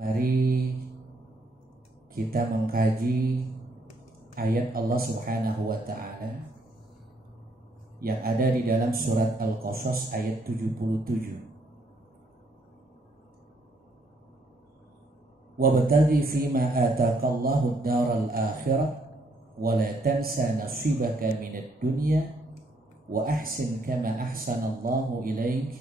Mari kita mengkaji ayat Allah Subhanahu wa taala yang ada di dalam surat Al-Qasas ayat 77. Wabtaghi fima ataqallahu ad-daral akhirah wa la tansa nasibaka minad dunya wa ahsin kama ahsanallahu ilaik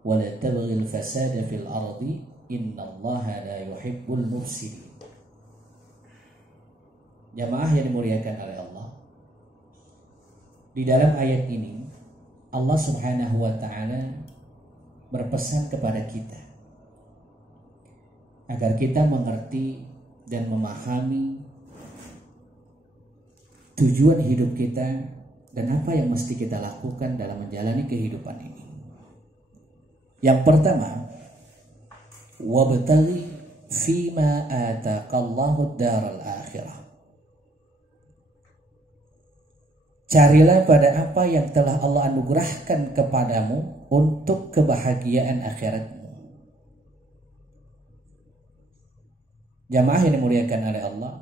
wa la tabghil fasada fil ardi innallaha la yuhibbul mufsidin. Jamaah yang dimuliakan oleh Allah, di dalam ayat ini Allah Subhanahu wa taala berpesan kepada kita agar kita mengerti dan memahami tujuan hidup kita dan apa yang mesti kita lakukan dalam menjalani kehidupan ini. Yang pertama, wabtaghi fima ataqallahu ad-daral akhirah. Carilah pada apa yang telah Allah anugerahkan kepadamu untuk kebahagiaan akhiratmu. Jamaah yang dimuliakan oleh Allah,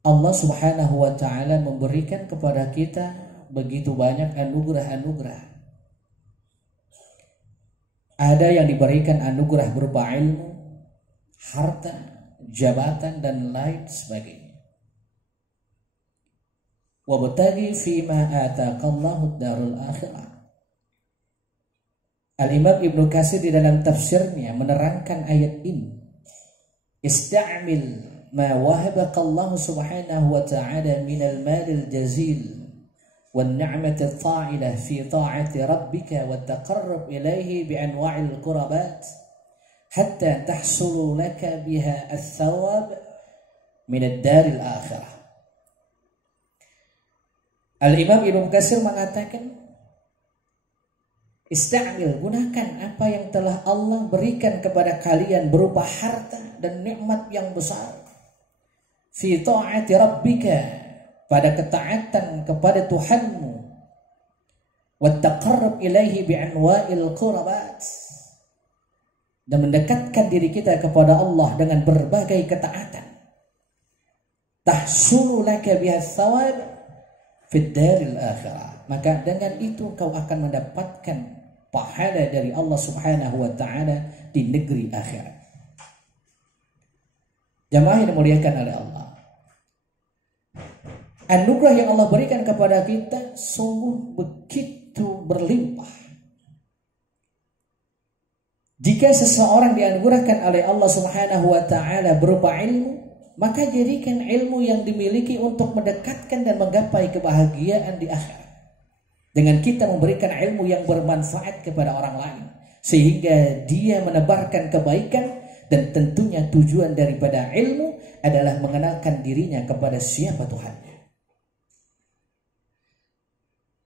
Allah Subhanahu wa taala memberikan kepada kita begitu banyak anugerah-anugerah. Ada yang diberikan anugerah berupa ilmu, harta, jabatan, dan lain sebagainya. Wabtaghi fima ataqallahu ad-darul akhirah. Al-Imam Ibnu Katsir di dalam tafsirnya menerangkan ayat ini. Ista'mil ma wahabaka Allah subhanahu wa ta'ala min al-mal al-jazil wan ni'mati at-ta'ilah fi ta'ati rabbika wa taqarrub ilayhi bi anwa'il qurabat hatta tahsulu laka biha ath-thawab min ad-dar al-akhirah. Al-Imam Ibnu Katsir mengatakan, Ista'mil, gunakan apa yang telah Allah berikan kepada kalian berupa harta dan nikmat yang besar. Fi ta'ati rabbika, pada ketaatan kepada Tuhanmu. Wa taqarrub ilaihi bi anwa'il qurabat, dan mendekatkan diri kita kepada Allah dengan berbagai ketaatan. Tahsulu laka biha thawab fid daril akhirah. Maka dengan itu kau akan mendapatkan pahala dari Allah Subhanahu wa taala di negeri akhirat. Jamaah yang dimuliakan oleh Allah, anugerah yang Allah berikan kepada kita sungguh begitu berlimpah. Jika seseorang dianugerahkan oleh Allah Subhanahu wa taala berupa ilmu, maka jadikan ilmu yang dimiliki untuk mendekatkan dan menggapai kebahagiaan di akhirat. Dengan kita memberikan ilmu yang bermanfaat kepada orang lain, sehingga dia menebarkan kebaikan, dan tentunya tujuan daripada ilmu adalah mengenalkan dirinya kepada siapa Tuhannya.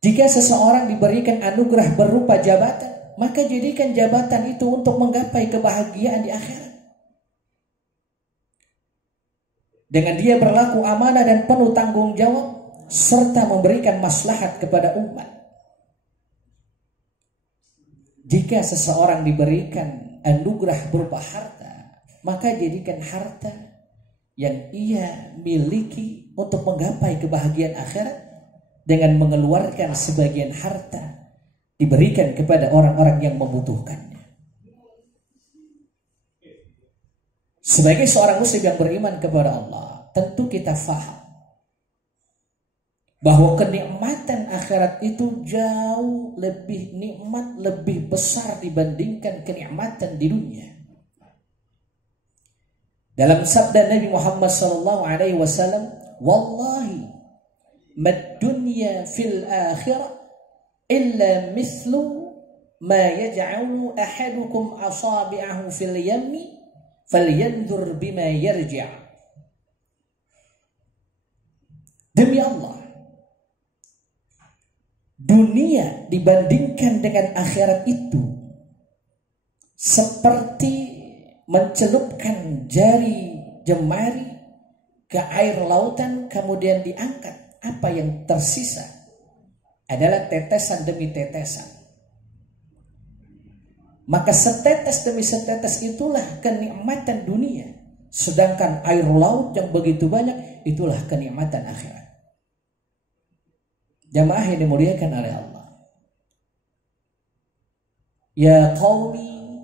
Jika seseorang diberikan anugerah berupa jabatan, maka jadikan jabatan itu untuk menggapai kebahagiaan di akhirat. Dengan dia berlaku amanah dan penuh tanggung jawab, serta memberikan maslahat kepada umat. Jika seseorang diberikan anugerah berupa harta, maka jadikan harta yang ia miliki untuk menggapai kebahagiaan akhirat dengan mengeluarkan sebagian harta diberikan kepada orang-orang yang membutuhkannya. Sebagai seorang muslim yang beriman kepada Allah, tentu kita faham bahwa kenikmatan akhirat itu jauh lebih nikmat, lebih besar dibandingkan kenikmatan di dunia. Dalam sabda Nabi Muhammad SAW, Wallahi mad dunya fil akhirah illa mithlu ma yaj'alu ahadukum asabi'ahu fil yammi falyanzur bima yarji'. Demi Allah, dunia dibandingkan dengan akhirat itu seperti mencelupkan jari jemari ke air lautan kemudian diangkat. Apa yang tersisa adalah tetesan demi tetesan. Maka setetes demi setetes itulah kenikmatan dunia. Sedangkan air laut yang begitu banyak, itulah kenikmatan akhirat. Jamaah yang dimuliakan oleh Allah. Ya qaumi,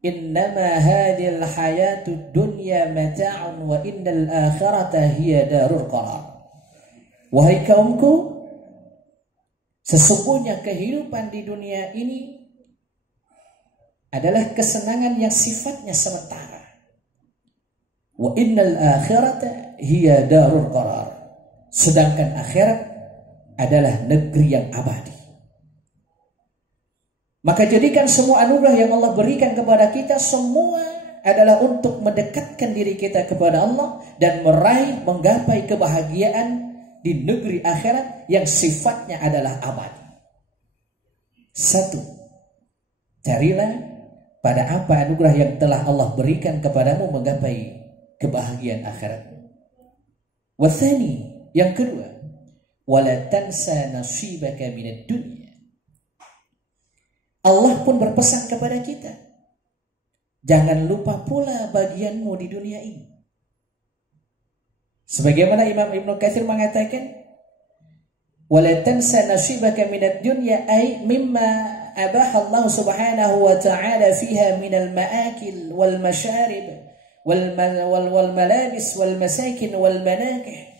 innama hadhil hayatud dunya mata'un wa innal akhirata hiya darul qarar. Wahai kaumku, sesungguhnya kehidupan di dunia ini adalah kesenangan yang sifatnya sementara. Wa innal akhirata hiya darul qarar. Sedangkan akhirat adalah negeri yang abadi. Maka jadikan semua anugerah yang Allah berikan kepada kita semua adalah untuk mendekatkan diri kita kepada Allah dan meraih menggapai kebahagiaan di negeri akhirat yang sifatnya adalah abadi. Satu, carilah pada apa anugerah yang telah Allah berikan kepadamu menggapai kebahagiaan akhirat. Wathani, yang kedua, wala tansa nasibaka minad dunya. Allah pun berpesan kepada kita, jangan lupa pula bagianmu di dunia ini. Sebagaimana Imam Ibnu Katsir mengatakan, wala tansa nasibaka minad dunya ay mimma abaha Allah subhanahu wa ta'ala fiha minal ma'akil wal masharib wal malabis wal masakin wal manakih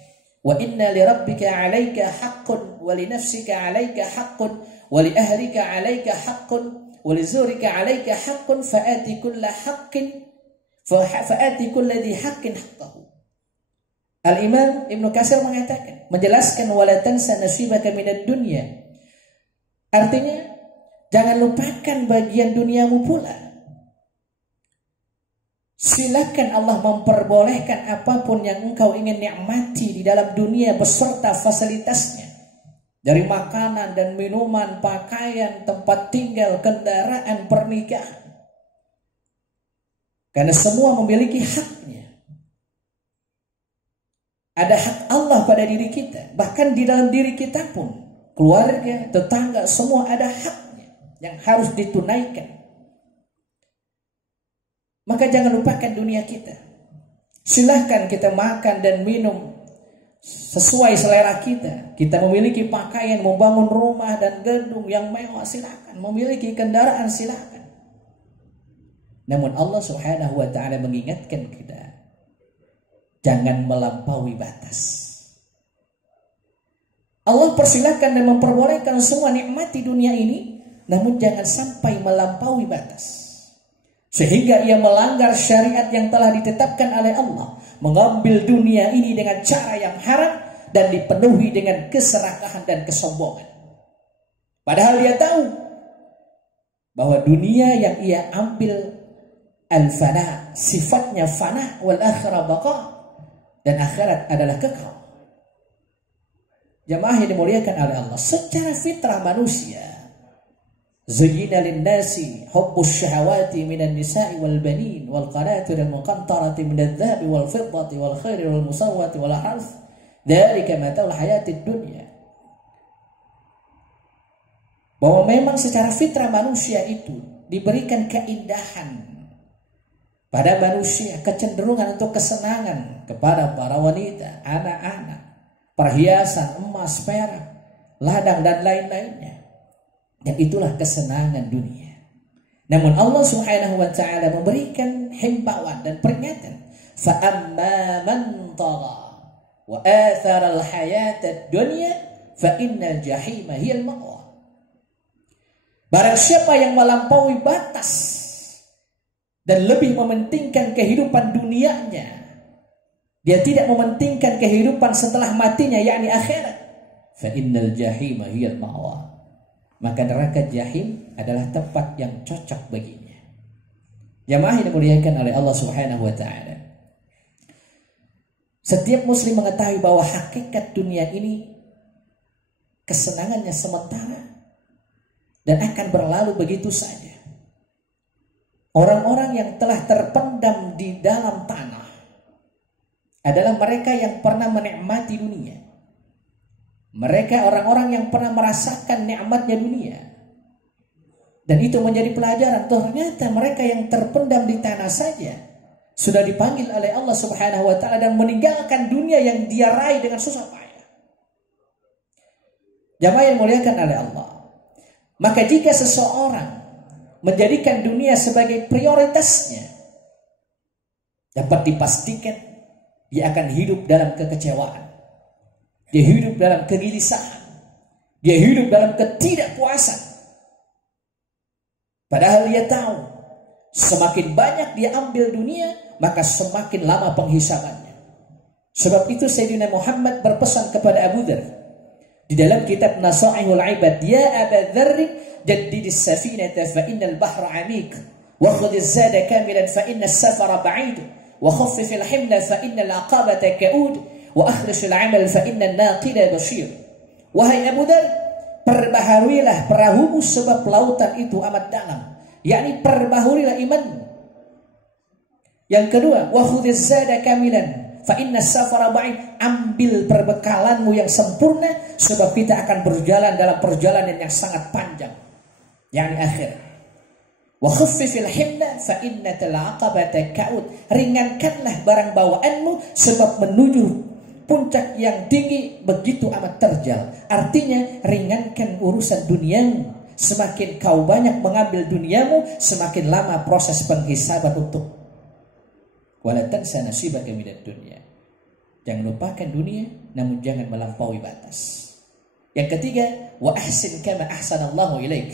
wa inna li rabbika 'alaika haqqun wa li nafsika 'alaika haqqun wa li ahlika 'alaika haqqun wa li zurika 'alaika haqqun fa'ati kulli dhi haqqin haqqahu. Al-Imam Ibnu Katsir mengatakan, menjelaskan wala tansa nasibaka minad dunya, artinya jangan lupakan bagian duniamu pula. Silakan Allah memperbolehkan apapun yang engkau ingin nikmati di dalam dunia beserta fasilitasnya. Dari makanan dan minuman, pakaian, tempat tinggal, kendaraan, pernikahan. Karena semua memiliki haknya. Ada hak Allah pada diri kita. Bahkan di dalam diri kita pun, keluarga, tetangga, semua ada haknya yang harus ditunaikan. Maka jangan lupakan dunia kita. Silahkan kita makan dan minum sesuai selera kita. Kita memiliki pakaian, membangun rumah dan gedung yang mewah, silahkan. Memiliki kendaraan, silahkan. Namun Allah subhanahu wa ta'ala mengingatkan kita, jangan melampaui batas. Allah persilahkan dan memperbolehkan semua nikmat di dunia ini, namun jangan sampai melampaui batas. Sehingga ia melanggar syariat yang telah ditetapkan oleh Allah, mengambil dunia ini dengan cara yang haram dan dipenuhi dengan keserakahan dan kesombongan. Padahal dia tahu bahwa dunia yang ia ambil al-fana, sifatnya fana, wal akhirah baqa, dan akhirat adalah kekal. Jamaah yang dimuliakan oleh Allah, secara fitrah manusia, zayyina lin-nasi hubbus syahawati minan nisa'i wal banin wal qanatir al muqantarati minadh dhahabi wal fiddati wal khairi wal musawwati wal harth dzalika mata'ul hayatid dunya. Bahwa memang secara fitrah manusia itu diberikan keindahan pada manusia, kecenderungan untuk kesenangan kepada para wanita, anak-anak, perhiasan, emas, perak, ladang dan lain-lainnya. Dan itulah kesenangan dunia. Namun Allah subhanahu wa ta'ala memberikan himbauan dan peringatan. فَأَمَّا مَنْ طَغَى وَآثَرَ الْحَيَاةَ الدُّنْيَا فَإِنَّ الْجَحِيمَ هِيَ الْمَأْوَى. Barang siapa yang melampaui batas dan lebih mementingkan kehidupan dunianya, dia tidak mementingkan kehidupan setelah matinya, yakni akhirat, fa innal jahima hiyal ma'wa, maka neraka jahim adalah tempat yang cocok baginya. Jamaah yang dimuliakan oleh Allah subhanahu wa ta'ala, setiap muslim mengetahui bahwa hakikat dunia ini kesenangannya sementara dan akan berlalu begitu saja. Orang-orang yang telah terpendam di dalam tanah adalah mereka yang pernah menikmati dunia. Mereka orang-orang yang pernah merasakan nikmatnya dunia. Dan itu menjadi pelajaran. Ternyata mereka yang terpendam di tanah saja sudah dipanggil oleh Allah Subhanahu wa taala dan meninggalkan dunia yang dia raih dengan susah payah. Jamaah yang muliakan oleh Allah. Maka jika seseorang menjadikan dunia sebagai prioritasnya, dapat dipastikan dia akan hidup dalam kekecewaan. Dia hidup dalam kegelisahan. Dia hidup dalam ketidakpuasan. Padahal dia tahu semakin banyak dia ambil dunia, maka semakin lama penghisabannya. Sebab itu Sayyidina Muhammad berpesan kepada Abu Dzar di dalam kitab Nasaihul Ibad, ya Aba Dzar, jaddidis safinata fa innal bahra 'amiq wa khudhiz zada kamilan fa innas safara ba'id wa khaffifil himla fa innal 'aqabata ka'ud wa akhlishil 'amal fa innan naqida bashir. Wahai Abu Dzar, perbaharuilah perahumu sebab lautan itu amat dalam. Yakni perbaharuilah imanmu. Yang kedua, wa khudhiz zada kamilan fa innas safara ba'id. Ambil perbekalanmu yang sempurna sebab kita akan berjalan dalam perjalanan yang sangat panjang, yakni akhir. Wa khaffifil himla fa innatal 'aqabata ka'ud. Ringankanlah barang bawaanmu sebab menuju puncak yang tinggi begitu amat terjal. Artinya ringankan urusan duniamu. Semakin kau banyak mengambil duniamu, semakin lama proses penghisaban untuk wala tansa nasibaka minad dunya. Jangan lupakan dunia, namun jangan melampaui batas. Yang ketiga, wa ahsin kama ahsanallahu ilaik.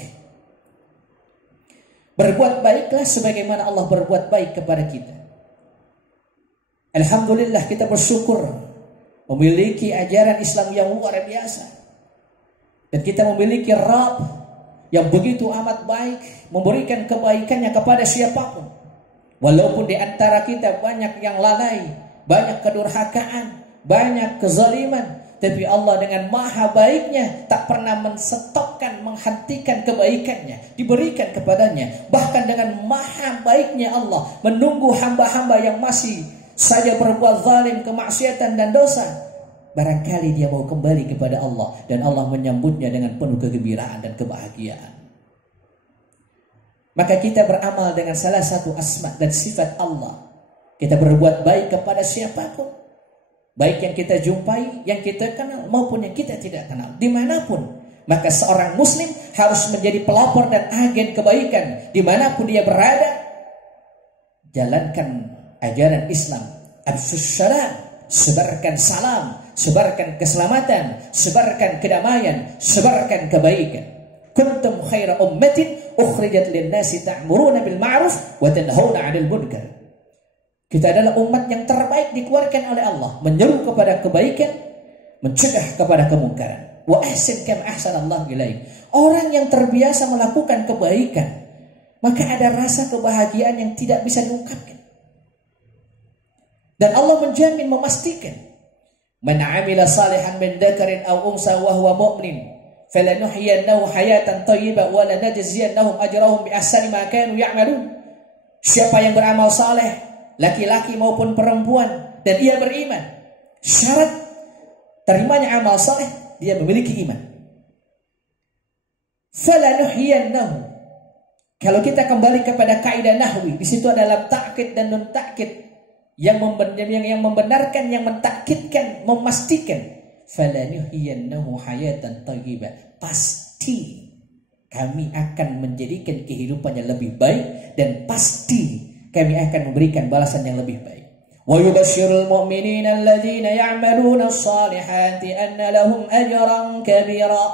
Berbuat baiklah sebagaimana Allah berbuat baik kepada kita. Alhamdulillah, kita bersyukur memiliki ajaran Islam yang luar biasa. Dan kita memiliki Rabb yang begitu amat baik, memberikan kebaikannya kepada siapapun. Walaupun di antara kita banyak yang lalai, banyak kedurhakaan, banyak kezaliman, tapi Allah dengan maha baiknya tak pernah menstopkan, menghentikan kebaikannya, diberikan kepadanya. Bahkan dengan maha baiknya Allah menunggu hamba-hamba yang masih saja berbuat zalim, kemaksiatan dan dosa. Barangkali dia mau kembali kepada Allah dan Allah menyambutnya dengan penuh kegembiraan dan kebahagiaan. Maka kita beramal dengan salah satu asma dan sifat Allah. Kita berbuat baik kepada siapapun, baik yang kita jumpai, yang kita kenal maupun yang kita tidak kenal, dimanapun. Maka seorang muslim harus menjadi pelopor dan agen kebaikan dimanapun dia berada. Jalankan ajaran Islam, absus salam, sebarkan salam, sebarkan keselamatan, sebarkan kedamaian, sebarkan kebaikan. Kuntum khaira ummatin ukhrijat lin-nasi ta'muruna bil ma'ruf wa tanhauna 'anil munkar. Kita adalah umat yang terbaik dikeluarkan oleh Allah, menyeru kepada kebaikan, mencegah kepada kemungkaran. Wa ahsin kama ahsanallahu ilaik. Orang yang terbiasa melakukan kebaikan, maka ada rasa kebahagiaan yang tidak bisa diungkapkan. Dan Allah menjamin, memastikan, man 'amila salihan min dzakarin aw unsa wa huwa mu'min falanuhyiyannahu hayatan thayyibah wa lanajziyannahum ajrahum bi ahsani ma kanu ya'malun. Siapa yang beramal saleh, laki-laki maupun perempuan, dan ia beriman, syarat terimanya amal saleh dia memiliki iman. Falanuhyiyannahu. Kalau kita kembali kepada kaidah nahwi, di situ adalah ta'kid dan nun ta'kid. Yang membenarkan, yang mentakkidkan, memastikan. Falanuhyiyannahu hayatan thayyibah. Pasti kami akan menjadikan kehidupannya lebih baik, dan pasti kami akan memberikan balasan yang lebih baik. Wa yubashshirul mu'minina alladzina ya'maluna as-salihati anna lahum ajran kabira.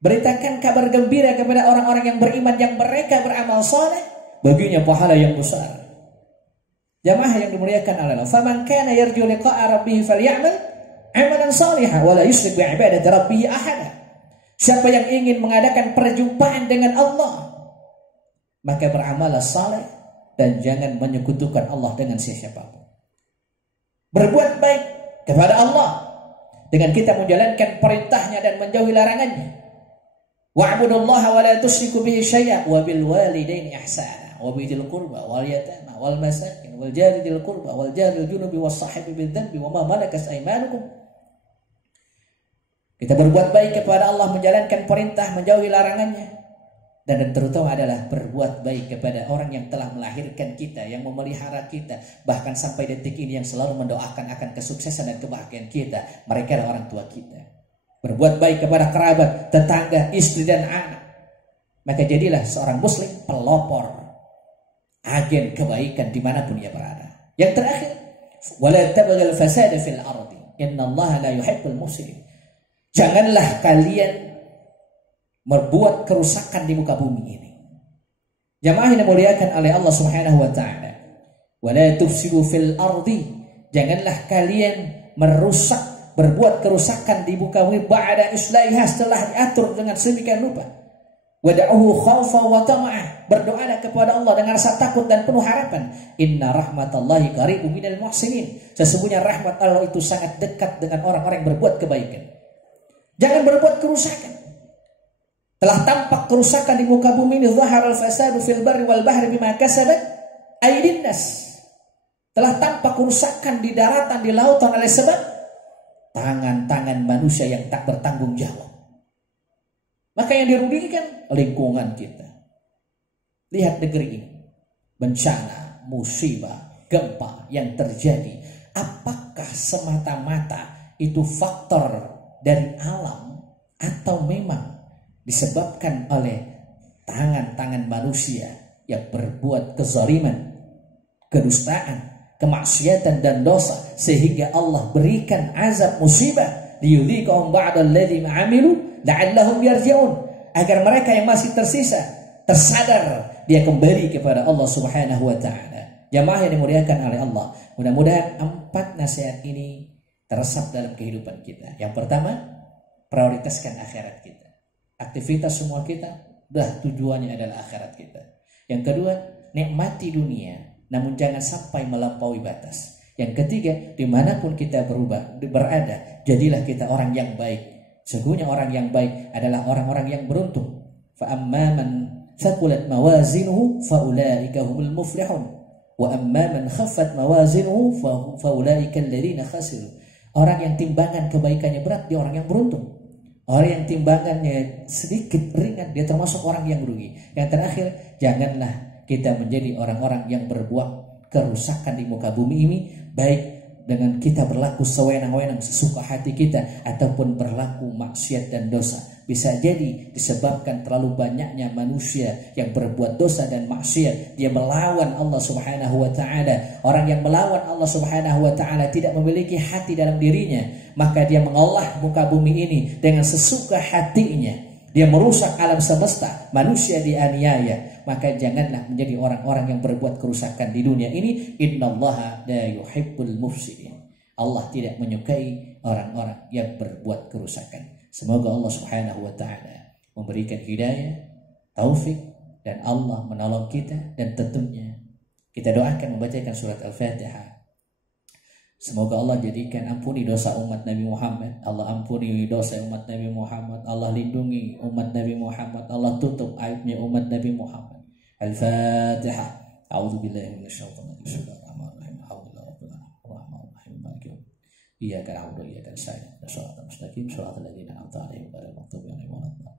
Beritakan kabar gembira kepada orang-orang yang beriman yang mereka beramal saleh, baginya pahala yang besar. Jamaah yang dimuliakan Allah, faman kana yarju liqa'a rabbih falyamal 'amalan shalihan wa la yusyrik bi 'ibadati rabbih ahada. Siapa yang ingin mengadakan perjumpaan dengan Allah, maka beramallah saleh dan jangan menyekutukan Allah dengan siapapun. Berbuat baik kepada Allah dengan kita menjalankan perintahnya dan menjauhi larangannya. Wa'budullaha wa la tusyriku bihi syai'an wa bil walidaini ihsana. Wabidzil qurba wal yatama wal masakin wal jari dzil qurba wal jari junubi was sahibi bil dzanbi wa ma malakat aymanukum. Kita berbuat baik kepada Allah, menjalankan perintah, menjauhi larangannya. Dan terutama adalah berbuat baik kepada orang yang telah melahirkan kita, yang memelihara kita, bahkan sampai detik ini yang selalu mendoakan akan kesuksesan dan kebahagiaan kita. Mereka adalah orang tua kita. Berbuat baik kepada kerabat, tetangga, istri dan anak. Maka jadilah seorang muslim pelopor, agen kebaikan dimanapun ia berada. Yang terakhir, wala tabghil fasada fil ardi innallaha la yuhibbul mufsidin. Janganlah kalian membuat kerusakan di muka bumi ini. Jamaah yang dimuliakan oleh Allah Subhanahu wa taala. Wala tufsidu fil ardi. Janganlah kalian merusak, berbuat kerusakan di muka bumi ba'da islahiha, setelah diatur dengan sedemikian rupa. Wad'uhu khaufa wa tama'ah. Berdoalah kepada Allah dengan rasa takut dan penuh harapan. Inna rahmatallahi qaribun minal muhsinin. Sesungguhnya rahmat Allah itu sangat dekat dengan orang-orang yang berbuat kebaikan. Jangan berbuat kerusakan. Telah tampak kerusakan di muka bumi ini, zaharal fasadu fil barri wal bahri bima kasabat aydin nas. Telah tampak kerusakan di daratan, di lautan oleh sebab tangan-tangan manusia yang tak bertanggung jawab. Maka yang dirugikan lingkungan kita. Lihat negeri ini, bencana, musibah, gempa yang terjadi. Apakah semata-mata itu faktor dari alam atau memang disebabkan oleh tangan-tangan manusia yang berbuat kezaliman, kedustaan, kemaksiatan dan dosa, sehingga Allah berikan azab musibah liyudhiqahum ba'da alladzi 'amilu la'allahum yarji'un, agar mereka yang masih tersisa tersadar dia kembali kepada Allah Subhanahu wa taala. Jamaah yang dimuliakan oleh Allah, mudah-mudahan 4 nasihat ini teresap dalam kehidupan kita. Yang pertama, prioritaskan akhirat kita. Aktivitas semua kita, tujuannya adalah akhirat kita. Yang kedua, nikmati dunia, namun jangan sampai melampaui batas. Yang ketiga, dimanapun kita berada, jadilah kita orang yang baik. Sesungguhnya orang yang baik adalah orang-orang yang beruntung. Fa amma man thaqulat mawazinuhu fa ulaika humul muflihun wa amma man khaffat mawazinuhu fa ulaika alladziina khasiru. Orang yang timbangan kebaikannya berat, dia orang yang beruntung. Orang yang timbangannya sedikit ringan, dia termasuk orang yang rugi. Yang terakhir, janganlah kita menjadi orang-orang yang berbuat kerusakan di muka bumi ini, baik dengan kita berlaku sewenang-wenang sesuka hati kita, ataupun berlaku maksiat dan dosa. Bisa jadi disebabkan terlalu banyaknya manusia yang berbuat dosa dan maksiat, dia melawan Allah Subhanahu wa taala. Orang yang melawan Allah Subhanahu wa taala tidak memiliki hati dalam dirinya, maka dia mengolah muka bumi ini dengan sesuka hatinya. Dia merusak alam semesta, manusia dianiaya. Maka janganlah menjadi orang-orang yang berbuat kerusakan di dunia ini. Innallaha la yuhibbul mufsidin. Allah tidak menyukai orang-orang yang berbuat kerusakan. Semoga Allah Subhanahu wa taala memberikan hidayah, taufik, dan Allah menolong kita. Dan tentunya kita doakan membacakan surat Al-Fatihah. Semoga Allah jadikan ampuni dosa umat Nabi Muhammad. Allah ampuni dosa umat Nabi Muhammad. Allah lindungi umat Nabi Muhammad. Allah tutup aibnya umat Nabi Muhammad. Al-Fatihah. A'udzubillahi minasyaitonir rajim. Bismillahirrahmanirrahim. Alhamdulillahirabbil alamin. Maliki yaumiddin. Iyyaka na'budu wa iyyaka nasta'in. Shiratal mustaqim, shiratal ladzina an'amta 'alaihim ghairil maghdubi 'alaihim waladdallin.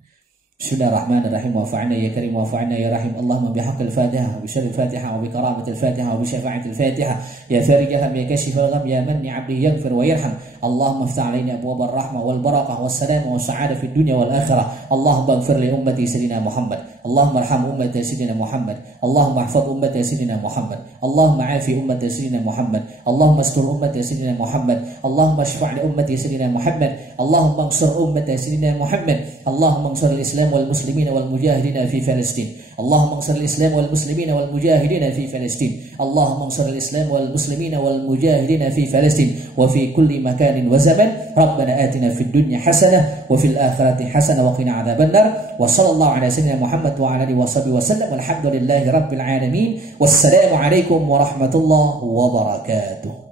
Bismillahirrahmanirrahim. Wa'fa'na ya karim wa'fa'na ya rahim. Allahumma bihaqqil Fatihah wa bisyarril Fatihah wa bi karamatil Fatihah wa bi syafa'atil Fatihah ya farijaham ya kashifal gham ya man 'abdihi yaghfir wa yarham. Allahumma iftah 'alaina abwaab ar-rahmah wal barakah was salam was sa'adah fid dunya wal akhirah. Allahumma ighfir li ummati sayyidina Muhammad. Allahumma arham ummati sayyidina Muhammad. Allahumma ihfaz ummati sayyidina Muhammad. Allahumma 'afi ummati sayyidina Muhammad. Allahumma astur ummati sayyidina Muhammad. Allahumma shfa' li ummati sayyidina Muhammad. Allahumma ansur ummati sayyidina Muhammad. Allahumma ansur al-Islam والمسلمين والمجاهدين في فلسطين. اللهم انصر الإسلام والمسلمين والمجاهدين في فلسطين. اللهم انصر الإسلام والمسلمين والمجاهدين في فلسطين وفي كل مكان وزمن. ربنا آتنا في الدنيا حسنة وفي الآخرة حسنة وقنا عذاب النار. وصلى الله على سيدنا محمد وعلى آله وصحبه وسلم. والحمد لله رب العالمين. والسلام عليكم ورحمة الله وبركاته.